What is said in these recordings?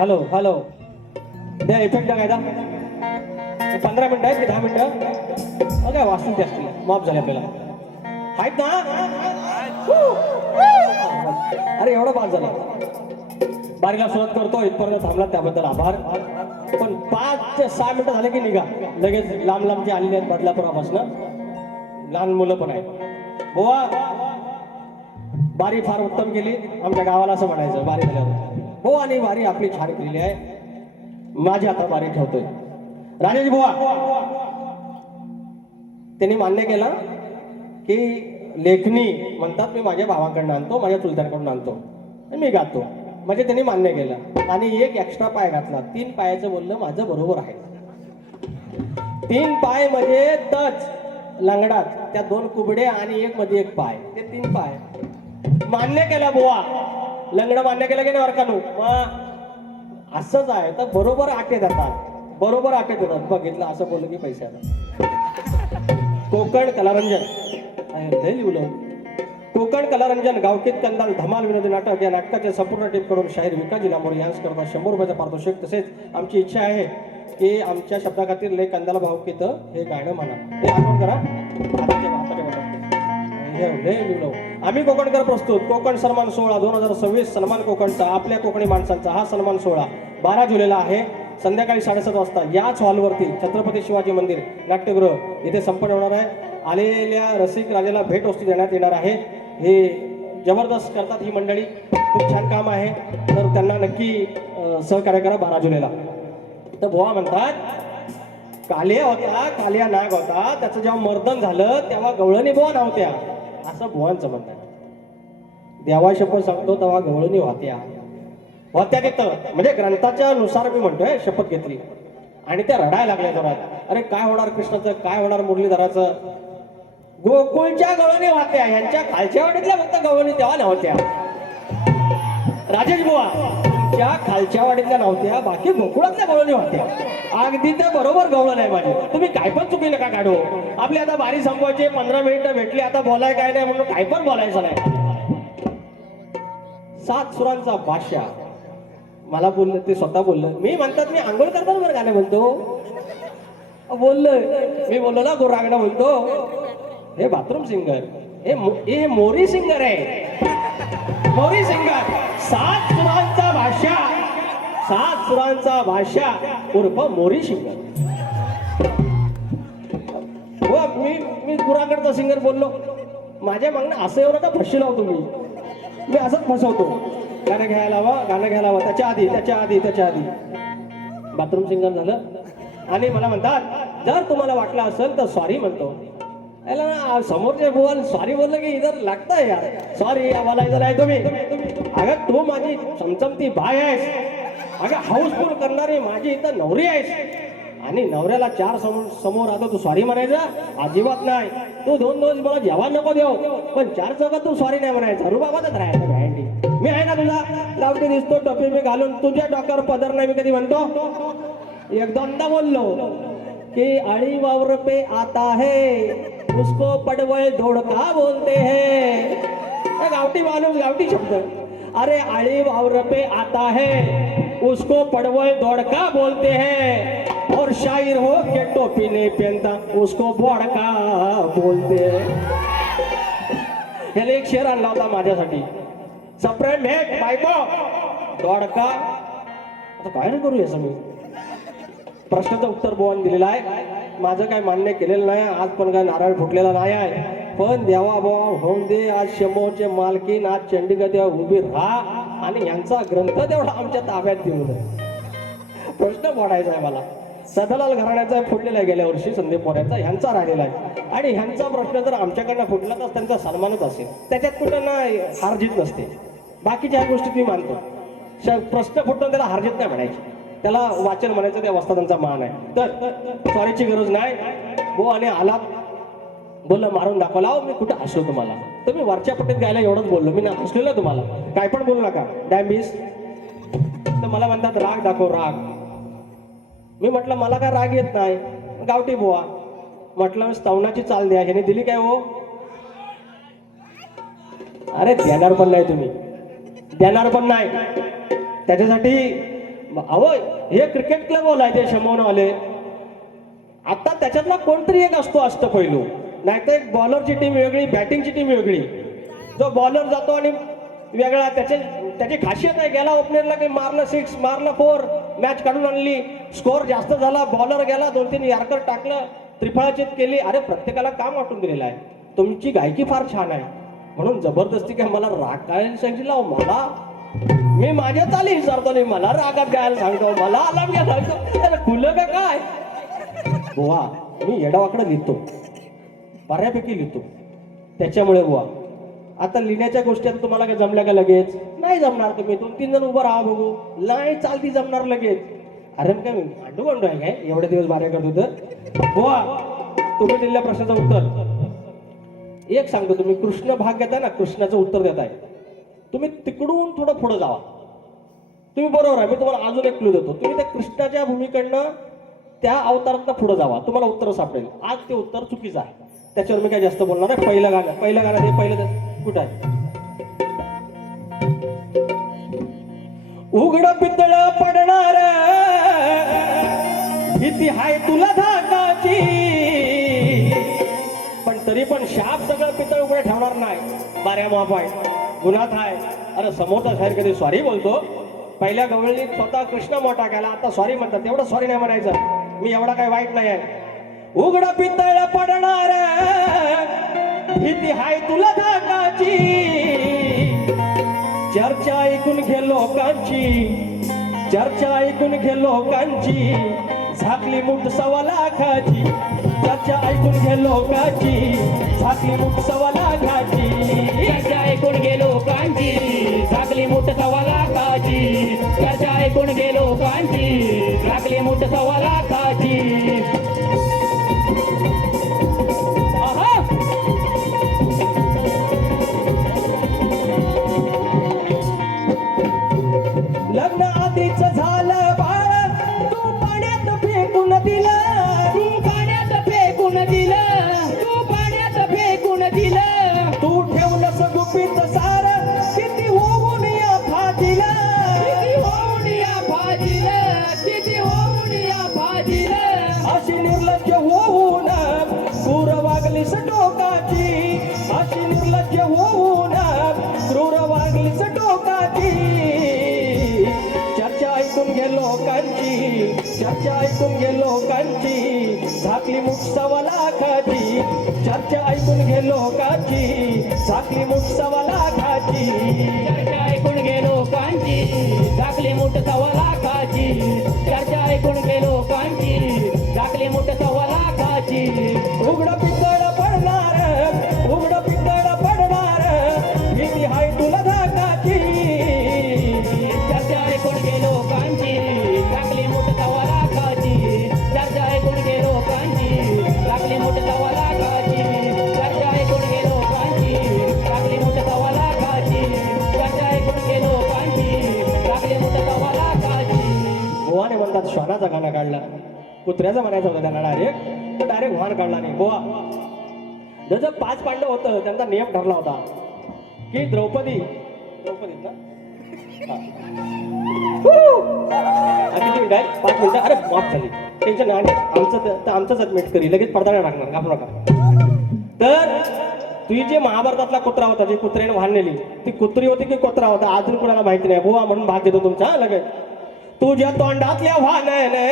Hello hello द्या effect द्या कायदा 15 मिनिटं आहेत की 10 मिनिटं काय वाचून ते असतील माफ झाले आपल्याला आहेत ना. अरे एवढं पास झाला बारीला सुरुवात करतो इथपर्यंत थांबला त्याबद्दल आभार. पण 5 ते 6 मिनिटं झाले की निघा लगेच लांब लांबची आलेली आहेत बदलापुरापासून लहान मुलं पण आहेत. बुवा बारी फार उत्तम केली आमच्या गावाला असं म्हणायचं बारी झाल्यावर. हो आणि वारी आपली छान केलेली आहे. माझी आता बारी ठेवतोय राजेश बुवा. त्यांनी मान्य केलं की लेखणी म्हणतात मी माझ्या भावाकडून आणतो माझ्या चुलत्यांकडून आणतो मी गातो म्हणजे त्यांनी मान्य केलं आणि एक एक्स्ट्रा पाय घातला. 3 पायाचं बोललं माझं बरोबर आहे. 3 पाय म्हणजे तच लंगडात त्या 2 कुबडे आणि एक मध्ये 1 पाय ते 3 पाय मान्य केला बुवा. लंगडं मान्य केलं की नाही वरकानू मग असंच आहे तर बरोबर आटेत येतात बरोबर आटेत येतात. बघितलं असं बोललं की पैसे येतात. कोकण कलारंजन लय लिहिलं. कोकण कलारंजन गावकीत कंदाल धमाल विनोदी नाटक या नाटकाच्या संपूर्ण टीमकडून शाहीर विकाजी लांबोर यांस करता 100 रुपयाचं पारितोषिक. तसेच आमची इच्छा आहे की आमच्या शब्दाखातीर लय कंदाला भावकीत हे गाणं म्हणा हे आठवण करा. आम्ही कोकणकर प्रस्तुत कोकण सन्मान सोहळा 2026 सन्मान कोकणचा आपल्या कोकणी माणसांचा हा सन्मान सोहळा 12 जुलैला आहे संध्याकाळी 7:30 वाजता याच हॉलवरती छत्रपती शिवाजी मंदिर नाट्यगृह इथे संपन्न होणार आहे. आलेल्या रसिक राजाला भेट वस्तू देण्यात येणार आहे. हे जबरदस्त करतात ही मंडळी खूप छान काम आहे तर त्यांना नक्की सहकार्य करा 12 जुलैला. तर बुवा म्हणतात कालिया होता कालिया नाग होता त्याचं जेव्हा मर्दन झालं तेव्हा गवळणी बुवा नव्हत्या असं बुवांचं म्हणतात. देवा शपथ सांगतो तेव्हा गवळणी होत्या तिथं म्हणजे ग्रंथाच्या नुसार मी म्हणतोय शपथ घेतली आणि त्या रडायला लागल्या जोरात. अरे काय होणार कृष्णाचं काय होणार मुरलीधराचं. गोकुळच्या गवळणी होत्या ह्यांच्या खालच्या वाडीतल्या फक्त गवळणी तेव्हा नव्हत्या. राजेश बुवा तुमच्या खालच्या वाडीतल्या नव्हत्या बाकी गोकुळातल्या गवळणी होत्या. अगदी ते बरोबर गवळण आहे माझे. तुम्ही काय पण चुकी नका काढू. आपली आता बारी संपवायची 15 मिनिटं भेटली आता बोलाय काय नाही म्हणून काय पण बोलायचं नाही. 7 सुरांचा बादशाह मला बोललं ते स्वतः बोललं. मी म्हणतात मी आंघोळ करताना बरं गाणं म्हणतो बोललं मी बोललो ना गोरागडा म्हणतो. हे बाथरूम सिंगर हे मोरी सिंगर आहे मोरी सिंगर. 7 सुरांचा बादशाह 7 सुरांचा बादशाह उर्फ मोरी सिंगर. हो मी गुरागडचा सिंगर बोललो. माझ्या मागणं असं एवढं का फशी लावतो मी असंच फसवतो. गाणं घ्यायला हवं त्याच्या आधी बाथरूम सिंगर झालं. आणि मला म्हणतात जर तुम्हाला वाटलं असेल तर सॉरी म्हणतो. याला समोरच्या बोल सॉरी बोललं की इधर लागतं यार सॉरी आम्हाला इधर आहे तुम्ही. अगं तू माझी चमचमती बाय आहेस. अगं हाऊसफुल करणारी माझी इथं नवरी आहेस आणि नवऱ्याला 4 समोर राहतो तू सॉरी म्हणायचं अजिबात नाही. तू 2 दिवस मला जेवण नको देऊ पण 4 चौकात तू सॉरी नाही म्हणायचं. रुबाबातच राहायचं भांडी. मी आहे ना तुझा लावटी दिसतो टोपी मी घालून तुझ्या डोक्यावर पदर नाही मी कधी म्हणतो. 1-2दा बोललो कि अड़ी वावर पे आता है उसको पडवळ धोडका बोलते हैं. गावठी माणूस गावठी शब्द. अरे अड़ी वावर पे आता है उसको पडवळ धोडका बोलते हैं और शायर हो के टोपी नहीं पहनता उसको बोडका बोलते हैं. याला एक शेर आणला होता माझ्यासाठी. सप्रेम भेट बायको दोडका. आता काय करू याचं मी. प्रश्नाचं उत्तर बोवान दिलेलं आहे. माझं काय मान्य केलेलं नाही आज पण काय नारळ फुटलेला नाही आहे. पण देवा बोवा होऊन दे आज शंभोचे मालकीन आज चंडीगड उभी राहा आणि यांचा ग्रंथ तेवढा आमच्या ताब्यात देऊ नये. प्रश्न मोडायचा आहे मला. सदालाल घराण्याचा फुटलेला आहे गेल्या वर्षी संदीप मोऱ्याचा ह्यांचा राहिलेला आहे आणि ह्यांचा प्रश्न जर आमच्याकडनं फुटला तर त्यांचा सन्मानच असेल. त्याच्यात कुठं ना हारजीत नसते. बाकीच्या ह्या गोष्टी मी मानतो. प्रश्न फुटून त्याला हारजीत नाही म्हणायची त्याला वाचन म्हणायचं त्या वस्तादांचा मान आहे. तर सॉरीची गरज नाही. गो आणि आलाप बोललं मारून दाखवला. मी कुठं हसलो तुम्हाला. तुम्ही वरच्या पट्टीत गायला एवढंच बोललो मी ना हसलेलं तुम्हाला. काय पण बोलू नका डॅम्बिस. तर मला म्हणतात राग दाखव राग. मी म्हटलं मला काय राग येत नाही. गावठी बुवा म्हटलं स्तवनाची चाल द्या. ह्याने दिली काय हो. अरे देणार पण नाही तुम्ही देणार पण नाही. त्याच्यासाठी अहो हे क्रिकेट क्लब आहे ते शमवणवाले. आता त्याच्यातला कोणतरी एक असतो अष्टपैलू, नाहीतर एक बॉलरची टीम वेगळी, बॅटिंगची टीम वेगळी. जो बॉलर जातो आणि वेगळा, त्याची खासियत आहे, गेला ओपनरला काही मारलं 6 मारलं 4, मॅच काढून आणली, स्कोअर जास्त झाला, बॉलर गेला 2-3 यार्कर टाकलं, त्रिफळाचीत केली. अरे प्रत्येकाला काम वाटून दिलेलं आहे. तुमची गायकी फार छान आहे म्हणून जबरदस्ती काय मला राग गायला सांगितलं? मला मी माझ्या चाली विचारतो नाही, मला रागात गायला सांगतो, मला आलाम घ्या सांगतो, खुलं का काय? बुवा मी येडावाकडं लिहितो, बऱ्यापैकी लिहितो. त्याच्यामुळे बुवा आता लिहिण्याच्या गोष्टी आता तुम्हाला काय जमल्या का लगेच? नाही जमणार. तुम्ही 2-3 जण उभं राहा बघू, नाही चालती जमणार लगेच. अरे काय मी भांडू भांडू आहे काय एवढे दिवस बाऱ्या करत होतं? बुवा तुम्ही दिलेल्या प्रश्नाचं उत्तर एक सांगतो. तुम्ही कृष्ण भाग घेताय ना, कृष्णाचं उत्तर देताय, तुम्ही तिकडून थोडं पुढे जावा. तुम्ही बरोबर आहे, मी तुम्हाला अजून एक क्लू देतो. तुम्ही त्या कृष्णाच्या भूमिकेकडनं त्या अवतारातनं पुढे जावा, तुम्हाला उत्तर सापडेल. आज ते उत्तर चुकीचं आहे, त्याच्यावर मी काय जास्त बोलणार आहे. पहिलं गाणं हे पहिलं कुठं आहे? उघड पितळ पडणार भीती हाय तुला धाकाची, पण तरी पण शाप सगळं पितळ उघडं ठेवणार नाही. बाऱ्या माप आहे, गुन्हात आहे. अरे समोरचा शाहीर कधी सॉरी बोलतो? पहिल्या गवळणीत स्वतः कृष्ण मोठा केला, आता सॉरी म्हणतात. एवढं सॉरी नाही म्हणायचं, मी एवढा काही वाईट नाही आहे. उघड पितळ पडणार भीती हाय तुला धाकाची, चर्चा ऐकून घे लोकांची, चर्चा ऐकून घे लोकांची, झाकली मुठ 1.25 लाखाची, चर्चा ऐकून घे लोकांची, झाकली मुठ 1.25 लाखाची, चर्चा ऐकून घे लोकांची, झाकली मुठ 1.25 लाखाची, चर्चा ऐकून घे लोकांची, झाकली मुठ 1.25 लाखाची. लग्न आधीच झालं बाळ, तू पाण्यात फेकून दिलं, तू पाण्यात फेकून दिलं, तू पाण्यात फेकून दिलं, तू ठेवलंस गुपित सार, किती होऊन या फाजीला, किती होऊन या फाजीला, किती होऊन या फाजीला. अशी निर्लज्ज होऊन क्रूर वागलीस टोकाची, अशी निर्लज्ज होऊन क्रूर वागलीस टोकाची, चर्चा ऐकून घे लोकांची, चर्चा ऐकून घे लोकांची, झाकली मुठ 1.25 लाखाची, चर्चा ऐकून घे लोकांची, झाकली मुठ 1.25 लाखाची, चर्चा ऐकून घे लोकांची, झाकली मुठ 1.25 लाखाची, चर्चा ऐकून घे लोकांची, झाकली मुठ 1.25 लाखाची. उघड पितळ पडणार, उघड पितळ पडणार, भीती हाय तुला धाकाची, चर्चा ऐकून घे लोकांची, झाकली मुठ 1.25 लाखाची, चर्चा ऐकून घे लोकांची, झाकली मुठ 1.25 लाखाची, चर्चा ऐकून घे लोकांची, झाकली मुठ 1.25 लाखाची, चर्चा ऐकून घे लोकांची, झाकली मुठ 1.25 लाखाची. गोवाने म्हणतात श्वानाचा गाणं काढला, कुत्र्याचं म्हणायचं होतं त्यांना डायरेक्ट, तर डायरेक्ट वाहन काढला नाही. गोवा जसं 5 पांडव होतं, त्यांचा नियम ठरला होता की द्रौपदीत ना किती मिनिट आहे? 5 मिनिटं. अरे माफ झाली, टेन्शन नाही, आमचंच मीट करी, लगेच पडदा टाकणार, घाबरू नका. तर तुझी जे महाभारतातला कुत्रा होता, जे कुत्र्याने वाहन नेली, ती कुत्री होती की कुत्रा होता अजून कुणाला माहिती नाही. बुवा म्हणून भाग घेतो तुमचा लगेच. तुझ्या तोंडातल्या वाहनाने,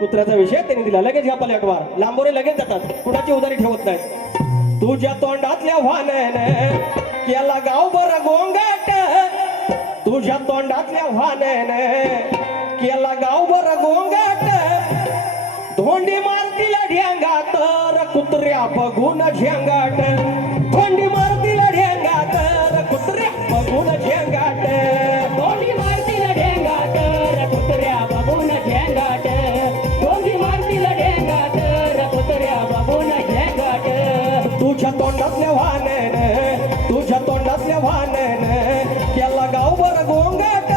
कुत्र्याचा विषय त्यांनी दिला, लगेच घ्या पलटवार, लांबोरे लगेच जातात, कुणाची उदारी ठेवत नाही. तुझ्या तोंडातल्या वाहनाने केला गाव बर गोंगाट, तुझ्या तोंडातल्या वाहनाने केला गाव बर गोंगाट, धोंडी मारतील ढेंगा तर कुत्र्या बघून झेंगाट, धोंडी मारतील ढेंगा तर कुत्र्या बघून झेंगाट, धोंडी मारतील ढेंगा तर कुत्र्या बघून झेंगाट, धोंडी मारतील ढेंगा तर कुत्र्या बघून झेंगाट. तुझ्या तोंडातल्या वाहनाने, तुझ्या तोंडातल्या वाहनाने केला गावभर गोंगाट,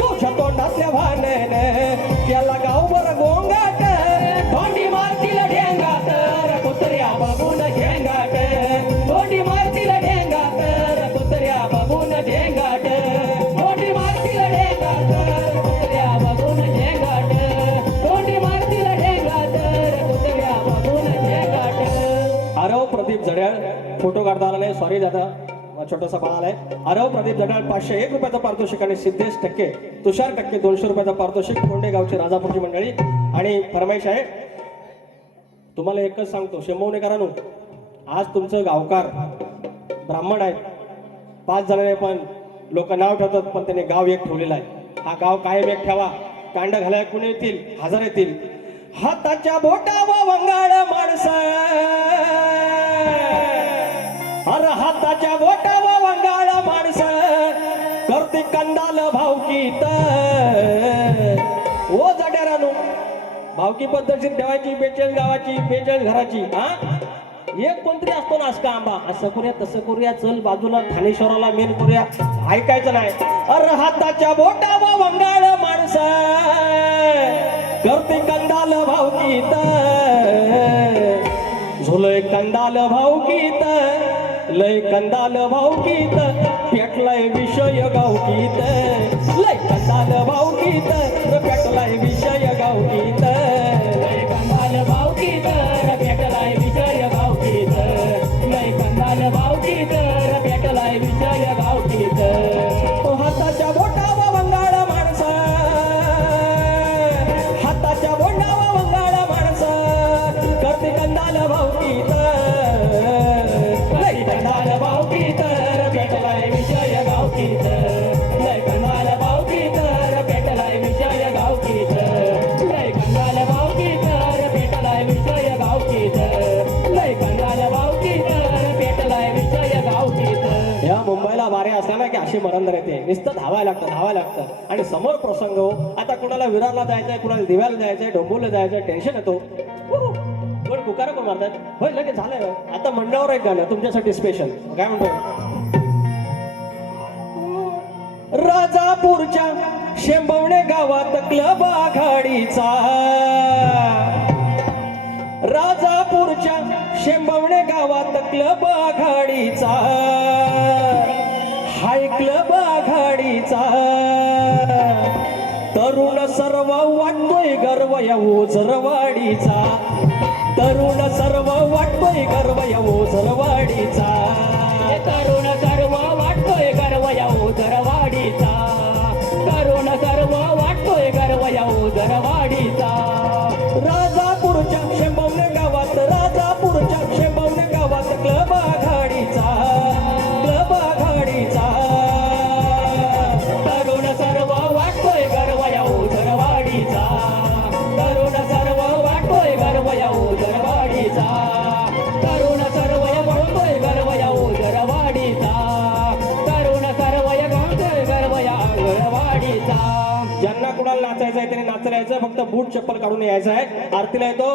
तुझ्या तोंडातल्या वाहनाने केला गावभर गोंगाट, धोंडी मारतील ढेंगा तर कुत्र्या बघून झेंगाट, धोंडी मारतील जड्याळ फोटो काढता आला नाही, सॉरी दादा, छोटासा बाळ आलाय. आरव प्रदीप जड्याळ 501 रुपयाचं पारितोषिक आणि सिद्धेश टक्के तुषार टक्के 200 रुपयाचं पारितोषिक. कोंडे गावची राजापूरची मंडळी आणि फरमाईश आहे. तुम्हाला एकच सांगतो शेंबवणेकरांनो, आज तुमचं गावकार ब्राह्मण आहेत, 5 जणांनी पण लोक नाव ठेवतात, पण त्यांनी गाव एक ठेवलेला आहे. हा गाव कायम एक ठेवा. कांड घालाय कुणी येतील, 1000 येतील. हाताच्या बोटावर वंगाळ माणसं, अरे हाताच्या बोटावर वंगाळ माणसं करते कंदाल भावकीत. ओ जडेरानो, भावकी पद्धतशीर ठेवायची, 42 गावाची, 42 घराची. हा एक कोणतरी असतो ना असं आंबा, असं करूया तसं करूया, चल बाजूला ठाणेश्वराला मेन करूया, ऐकायचं नाही. अरे हाताच्या बोटावर वंगाळ माणसं करते कंदाल भावकीत. झोलय कंदाल भावकीत, लय कंदाल भावकीत, पेटलाय विषय गावकीत. लय कंदाल भावकीत, पेटलाय विषय गावकीत. लय कंदाल भावकीत, पेटलाय विषय गावकीत. लय कंदाल भावकीत, पेटलाय विषय गावकीत. हाताच्या बोटावर वंगाळ माणसं, हाताच्या बोटावर वंगाळ माणसं करते कंदाल भावकीत. लय कंदाल भावकीत, पेटलाय विषय गावकीत. लय कंदाल भावकीत, पेटलाय विषय गावकीत. लय कंदाल भावकीत, पेटलाय विषय गावकीत. लय कंदाल भावकीत, पेटलाय विषय गावकीत. या मुंबईला वारे असताना की अशी मरंदर येते, नुसतं धावायला लागतं. आणि समोर प्रसंग हो, आता कुणाला विरारला जायचंय, कुणाला दिव्याला जायचंय, डोंबोला जायचंय, टेन्शन येतो. पण पुकार कोण मारतात, होय लगेच झालंय. आता मंडळावर एक गाणं तुमच्यासाठी स्पेशल. काय म्हणतो, राजापूरच्या शेंबवणे गावात क्लब आघाडीचा, राजापूरच्या शेंबवणे गावात क्लब आघाडीचा, हाय क्लब आघाडीचा. तरुण सर्व वाटतोय गर्व या ओझरवाडीचा, तरुण सर्व वाटतोय गर्व या ओझरवाडीचा. तरुण सर्व वाटतोय गर्व या ओझरवाडीचा. तरुण सर्व वाटतोय गर्व या ओझरवाडीचा. राजापूरच्या शेंबवणे गावात, राजापूरच्या शेंबवणे गावात क्लब आघाडीचा, क्लब आघाडीचा. तरुण सर्व वाटतोय गर्व या ओझरवाडीचा. तरुण सर्व वाटतोय गर्व या ओझरवाडीचा. तरुण सर्व वाटतोय गर्व या ओझरवाडीचा. तरुण सर्व वाटतोय गर्व या ओझरवाडीचा. ज्यांना कुणाला नाचायचं आहे त्यांनी नाचायला यायचं, फक्त बूट चप्पल काढून यायचं आहे. आरतीला येतो.